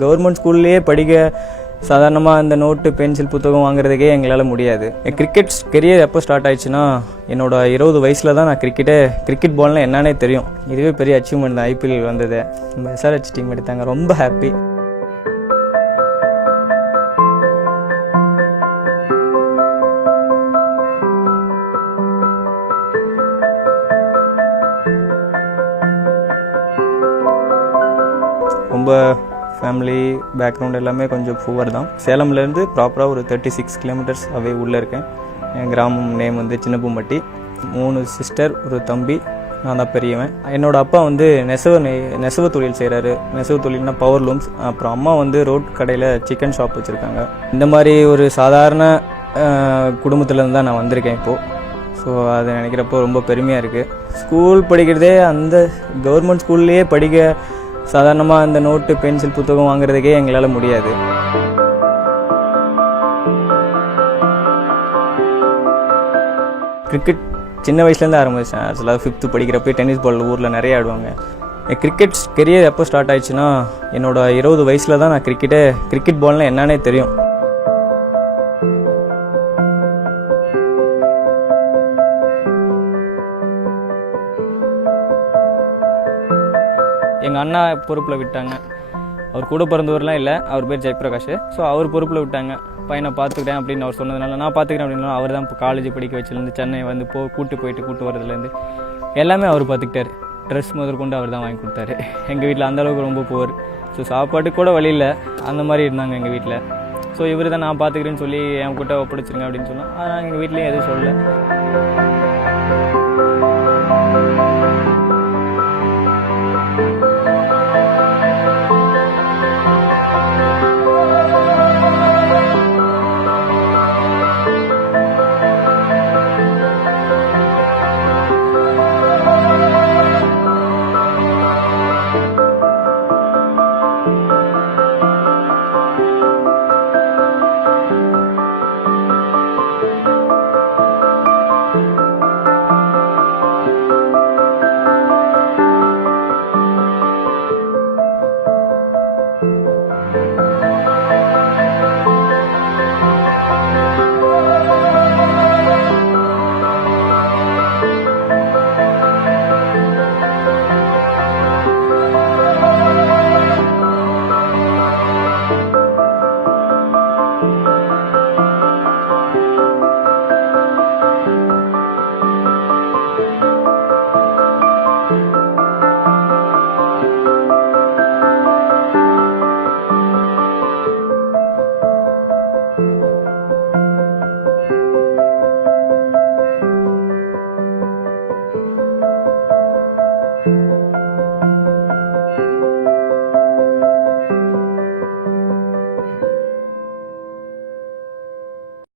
Government ஸ்கூல்லேயே படிக்க சாதாரணமாக இந்த நோட்டு பென்சில் புத்தகம் வாங்குறதுக்கே எங்களால் முடியாது. கிரிக்கெட் கெரியர் எப்போ ஸ்டார்ட் ஆயிடுச்சுன்னா என்னோட 20 வயசில் தான் நான் கிரிக்கெட் பால்னால் என்னன்னே தெரியும். இதுவே பெரிய அச்சீவ்மெண்ட் தான். ஐபிஎல் வந்தது, நம்ம SRH டீம் எடுத்தாங்க, ரொம்ப ஹாப்பி. ரொம்ப ஃபேமிலி பேக்ரவுண்ட் எல்லாமே கொஞ்சம் புவர் தான். சேலம்லேருந்து ப்ராப்பராக ஒரு 36 கிலோமீட்டர்ஸ் அவே உள்ளே இருக்கேன். என் கிராமம் நேம் வந்து சின்னப்பூம்பட்டி. 3 சிஸ்டர், ஒரு தம்பி, நான் தான் பெரியவன். என்னோடய அப்பா வந்து நெசவு தொழில் செய்கிறாரு. நெசவு தொழில்னா பவர் லூம்ஸ். அப்புறம் அம்மா வந்து ரோட் கடையில் சிக்கன் ஷாப் வச்சுருக்காங்க. இந்த மாதிரி ஒரு சாதாரண குடும்பத்துலேருந்து தான் நான் வந்திருக்கேன் இப்போது. ஸோ அதை நினைக்கிறப்போ ரொம்ப பெருமையாக இருக்குது. ஸ்கூல் படிக்கிறதே அந்த கவர்மெண்ட் ஸ்கூல்லேயே படிக்க சாதாரணமாக இந்த நோட்டு பென்சில் புத்தகம் வாங்குறதுக்கே எங்களால் முடியாது. கிரிக்கெட் சின்ன வயசுலேருந்து ஆரம்பித்தேன். ஆக்சுவலாக 5th படிக்கிறப்ப டென்னிஸ் பால் ஊரில் நிறைய ஆடுவாங்க. கிரிக்கெட் கெரியர் எப்போ ஸ்டார்ட் ஆயிடுச்சுன்னா என்னோட 20 வயசில் தான் நான் கிரிக்கெட் பால்னால் என்னன்னே தெரியும். எங்கள் அண்ணா பொறுப்பில் விட்டாங்க. அவர் கூட பிறந்தவர்லாம் இல்லை, அவர் பேர் ஜெயபிரகாஷ். ஸோ அவர் பொறுப்பில் விட்டாங்க. பையனை பார்த்துக்கிட்டேன் அப்படின்னு அவர் சொன்னதுனால நான் பார்த்துக்கிறேன் அப்படின்னா அவர் தான் இப்போ காலேஜ் படிக்க வச்சுலேருந்து சென்னை வந்து கூட்டு வரதுலேருந்து எல்லாமே அவர் பார்த்துக்கிட்டாரு. ட்ரெஸ் முதற்கொண்டு அவர் தான் வாங்கி கொடுத்தாரு. எங்கள் வீட்டில் அந்தளவுக்கு ரொம்ப புவர். ஸோ சாப்பாட்டுக்கு கூட வழி இல்லை, அந்த மாதிரி இருந்தாங்க எங்கள் வீட்டில். ஸோ இவர் தான் நான் பார்த்துக்கிறேன்னு சொல்லி என் கிட்ட ஒப்படைச்சிருங்க அப்படின்னு சொன்னால் எங்கள் வீட்லேயும் எதுவும் சொல்லலை.